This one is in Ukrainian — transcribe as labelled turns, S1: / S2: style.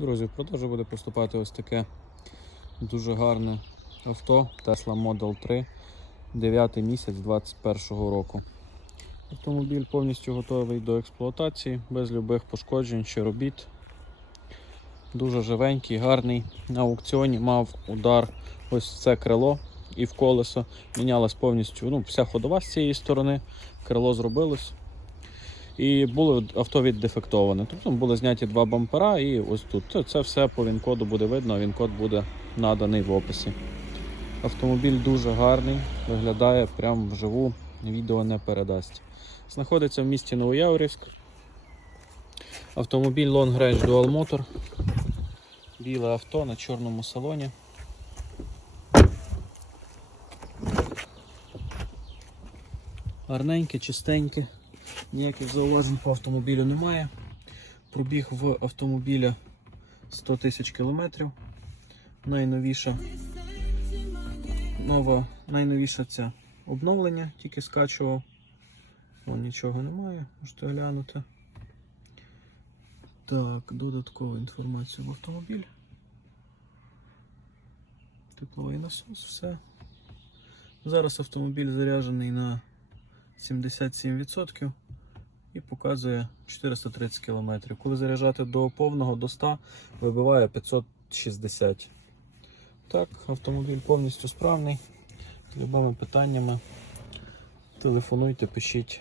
S1: Друзі, в продажу буде поступати ось таке дуже гарне авто Tesla Model 3, 9 місяць 2021 року. Автомобіль повністю готовий до експлуатації, без любих пошкоджень чи робіт. Дуже живенький, гарний. На аукціоні мав удар ось в це крило і в колесо. Мінялась повністю ну, вся ходова з цієї сторони, крило зробилось. І було авто віддефектоване. Тобто були зняті два бампера і ось тут. Це, це все по він-коду буде видно, а він-код буде наданий в описі. Автомобіль дуже гарний, виглядає прямо вживу, відео не передасть. Знаходиться в місті Новояворівськ. Автомобіль Long Range Dual Motor. Біле авто на чорному салоні. Гарненьке, чистеньке, ніяких зауважень по автомобілю немає. Пробіг в автомобіля 100 тисяч кілометрів. Найновіша нова, найновіше це обновлення, тільки скачував. Вон нічого немає, можете глянути. Так, додаткова інформація в автомобіль. Тепловий насос, все. Зараз автомобіль заряджений на 77% і показує 430 км. Коли заряджати до повного до 100, вибиває 560. Так, автомобіль повністю справний. З любими питаннями телефонуйте, пишіть.